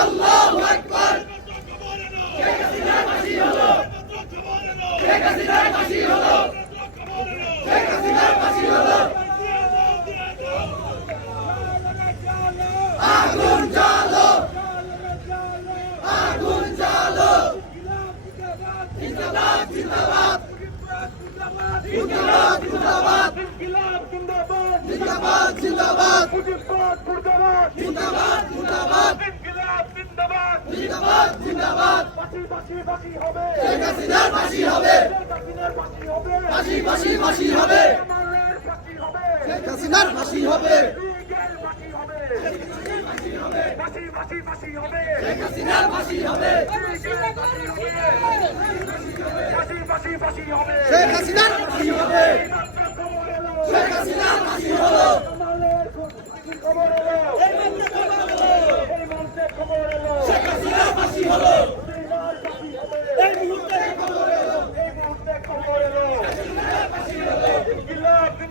আল্লাহু আকবার। শেখ হাসিনার ফাঁসি হলো। শেখ হাসিনার ফাঁসি হলো। শেখ হাসিনার ফাঁসি জিন্দাবাদ। জিন্দাবাদ জিন্দাবাদ। জিন্দাবাদ জিন্দাবাদ। জিন্দাবাদ ফাঁসি ফাঁসি ফাঁসি হবে শেখ হাসিনার ফাঁসি হবে শেখ হাসিনার ফাঁসি হবে ফাঁসি ফাঁসি ফাঁসি হবে হবে শেখ হাসিনার ফাঁসি হবে হবে ফাঁসি ফাঁসি ফাঁসি হবে শেখ হাসিনার ফাঁসি হবে হবে ফাঁসি ফাঁসি ফাঁসি হবে শেখ হাসিনার ফাঁসি হবে শেখ হাসিনার ফাঁসি হলো